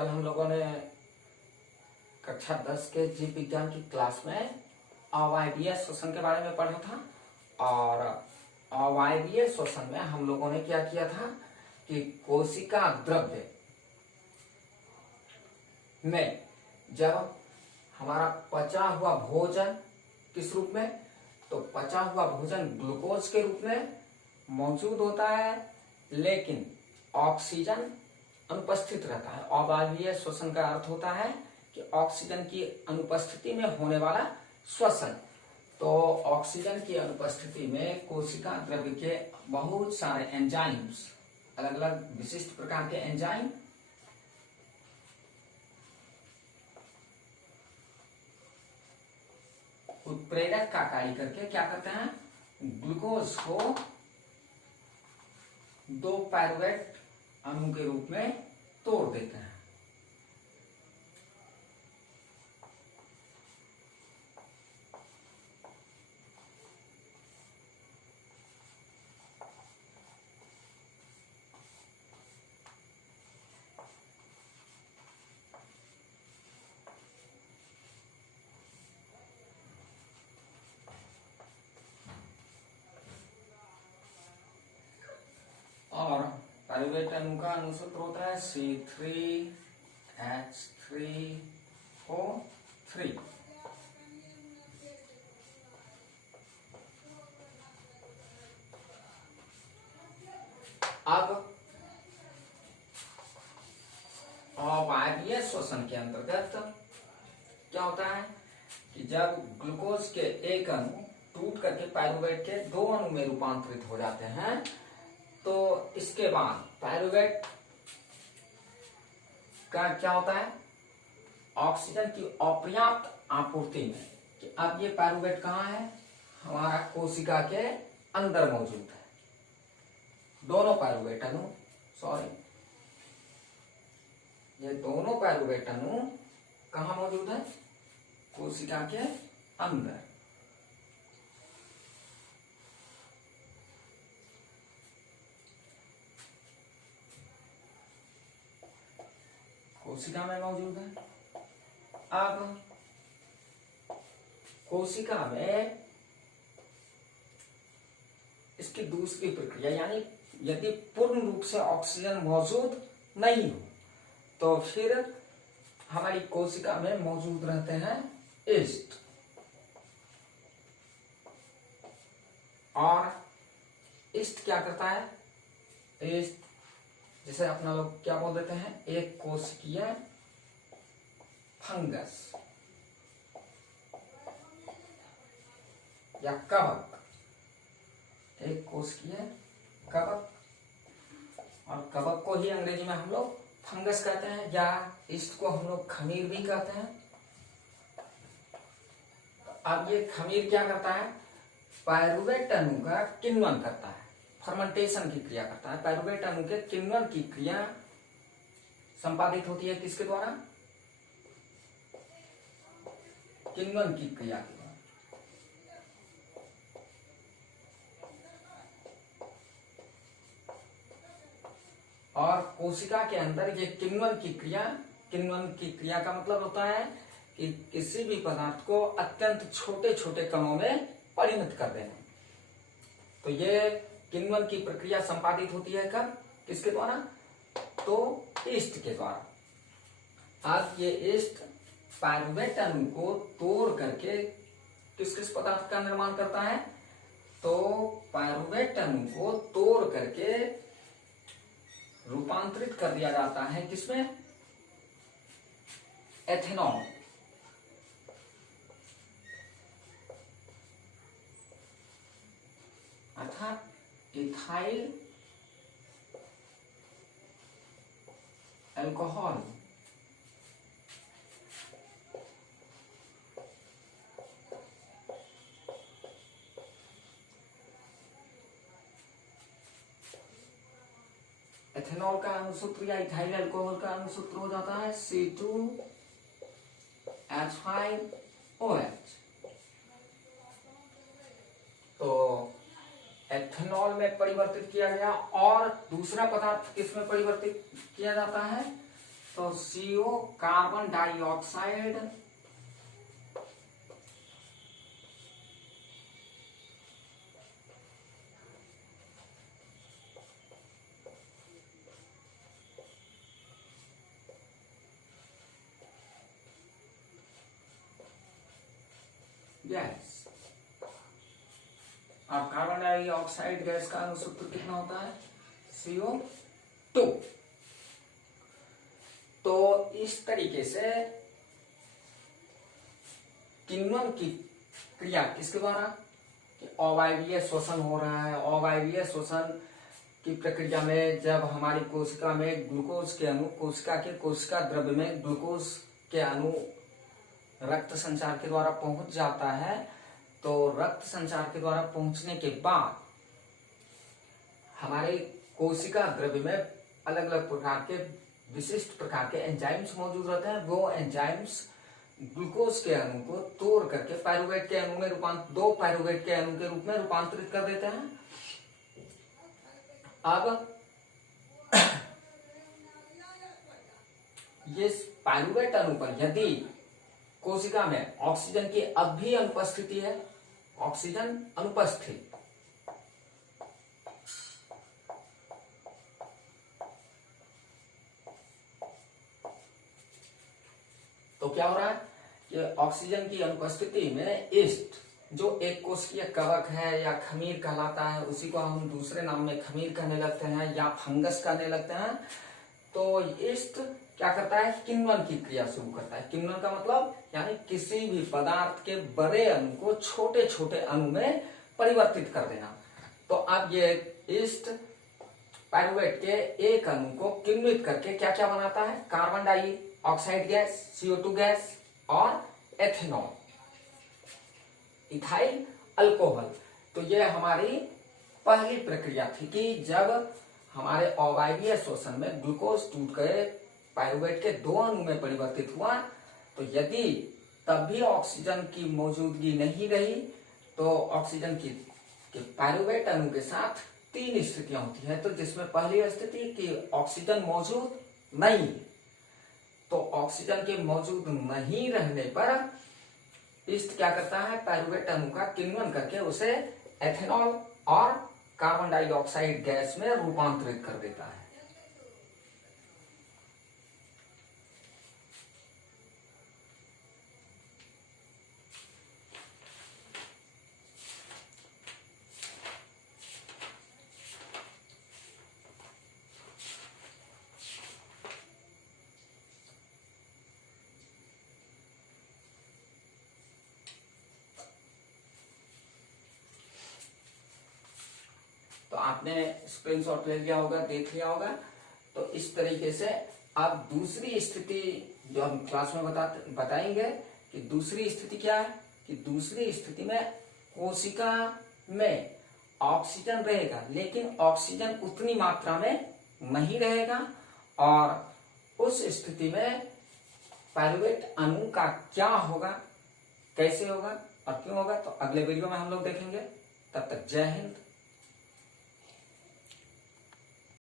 कल हम लोगों ने कक्षा 10 के जीव विज्ञान की क्लास में अवायवीय श्वसन के बारे में पढ़ा था। और अवायवीय श्वसन में हम लोगों ने क्या किया था कि कोशिका द्रव्य में जब हमारा पचा हुआ भोजन किस रूप में, तो पचा हुआ भोजन ग्लूकोज के रूप में मौजूद होता है, लेकिन ऑक्सीजन अनुपस्थित रहता है। अवायवीय श्वसन का अर्थ होता है कि ऑक्सीजन की अनुपस्थिति में होने वाला श्वसन। तो ऑक्सीजन की अनुपस्थिति में कोशिका द्रव्य के बहुत सारे एंजाइम्स, अलग अलग विशिष्ट प्रकार के एंजाइम उत्प्रेरक का कार्य करके क्या करते हैं, ग्लूकोज को 2 पायरुवेट अणु के रूप में तोड़ देते हैं। और पायरुवेट अणु का अनुसूत्र होता है C3H3O3। अब अवायवीय श्वसन के अंतर्गत क्या होता है कि जब ग्लूकोज के एक अणु टूट करके पायरुवेट के 2 अणु में रूपांतरित हो जाते हैं, तो इसके बाद पायरुवेट का क्या होता है, ऑक्सीजन की अपर्याप्त आपूर्ति में कि अब ये पायरुवेट कहाँ है, हमारा कोशिका के अंदर मौजूद है। दोनों पायरुवेट अणु ये दोनों पायरुवेट अणु कहाँ मौजूद है, कोशिका के अंदर। कोशिका में मौजूद है। अब कोशिका में इसकी दूसरी प्रक्रिया, यानी यदि पूर्ण रूप से ऑक्सीजन मौजूद नहीं हो तो फिर हमारी कोशिका में मौजूद रहते हैं ईस्ट। और ईस्ट क्या करता है, ईस्ट जिसे अपना लोग क्या बोल देते हैं, एक कोशिकीय फंगस या कवक, एक कोशिकीय कवक। और कवक को ही अंग्रेजी में हम लोग फंगस कहते हैं, या ईस्ट को हम लोग खमीर भी कहते हैं। अब ये खमीर क्या करता है, पायरुवेट अणु का किण्वन करता है, फर्मेंटेशन की क्रिया करता है। पायरुवेट अणु के किण्वन की क्रिया संपादित होती है किसके द्वारा, किण्वन की क्रिया के द्वारा। और कोशिका के अंदर ये किण्वन की क्रिया का मतलब होता है कि किसी भी पदार्थ को अत्यंत छोटे छोटे कणों में परिणत कर देना। तो ये किण्वन की प्रक्रिया संपादित होती है कब, किसके द्वारा, तो ईस्ट के द्वारा। अब ये ईस्ट पायरुवेट अणु को तोड़ करके किस किस पदार्थ का निर्माण करता है, तो पायरुवेट अणु को तोड़ करके रूपांतरित कर दिया जाता है किसमें, एथेनॉल। अर्थात इथाइल अल्कोहल। एथेनॉल का अनुसूत्र या इथाइल अल्कोहल का अनुसूत्र हो जाता है C2H5OH। तो एथेनॉल में परिवर्तित किया गया। और दूसरा पदार्थ किसमें परिवर्तित किया जाता है, तो CO कार्बन डाइऑक्साइड गैस। अब कार्बन डाइऑक्साइड गैस का अणुसूत्र कितना होता है? CO2। तो इस तरीके से किण्वन की क्रिया किसके द्वारा? अवायवीय श्वसन हो रहा है। अवायवीय श्वसन की प्रक्रिया में जब हमारी कोशिका में ग्लूकोज के अणु कोशिका द्रव्य में ग्लूकोज के अणु रक्त संचार के द्वारा पहुंच जाता है, तो रक्त संचार के द्वारा पहुंचने के बाद हमारे कोशिका द्रव्य में अलग अलग प्रकार के विशिष्ट प्रकार के एंजाइम्स मौजूद रहते हैं। वो एंजाइम्स ग्लूकोज के अणु को तोड़ करके पायरुवेट के अणु में दो पायरुवेट के अणु के रूप में रूपांतरित कर देते हैं। अब ये पायरुवेट अणु पर यदि कोशिका में ऑक्सीजन की अब भी अनुपस्थिति है, ऑक्सीजन अनुपस्थित, तो क्या हो रहा है कि ऑक्सीजन की अनुपस्थिति में ईस्ट जो एक कोशिकीय कवक है या खमीर कहलाता है, उसी को हम दूसरे नाम में खमीर कहने लगते हैं या फंगस कहने लगते हैं। तो ईस्ट क्या करता है? किण्वन की क्रिया शुरू करता है। किण्वन का मतलब यानी किसी भी पदार्थ के बड़े अणु को छोटे छोटे अणु में परिवर्तित कर देना। तो अब ये ईस्ट पायरुवेट के एक अणु को किण्वित करके क्या क्या बनाता है? Carbon dioxide gas, CO2 gas और एथेनॉल, इथाइल अल्कोहल। तो ये हमारी पहली प्रक्रिया थी कि जब हमारे अवायवीय श्वसन में ग्लूकोज टूट गए पायरुवेट के दो अणु में परिवर्तित हुआ, तो यदि तब भी ऑक्सीजन की मौजूदगी नहीं रही, तो ऑक्सीजन की पायरुवेट अणु के साथ तीन स्थितियां होती है। तो जिसमें पहली स्थिति कि ऑक्सीजन मौजूद नहीं, तो ऑक्सीजन के मौजूद नहीं रहने पर ईस्ट क्या करता है? पायरुवेट अणु का किण्वन करके उसे एथेनॉल और कार्बन डाइऑक्साइड गैस में रूपांतरित कर देता है। तो आपने स्क्रीनशॉट ले लिया होगा, देख लिया होगा। तो इस तरीके से आप दूसरी स्थिति जो हम क्लास में बताएंगे कि दूसरी स्थिति क्या है, कि दूसरी स्थिति में कोशिका में ऑक्सीजन रहेगा, लेकिन ऑक्सीजन उतनी मात्रा में नहीं रहेगा। और उस स्थिति में पायरुवेट अणु का क्या होगा, कैसे होगा और क्यों होगा, तो अगले वीडियो में हम लोग देखेंगे। तब तक जय हिंद।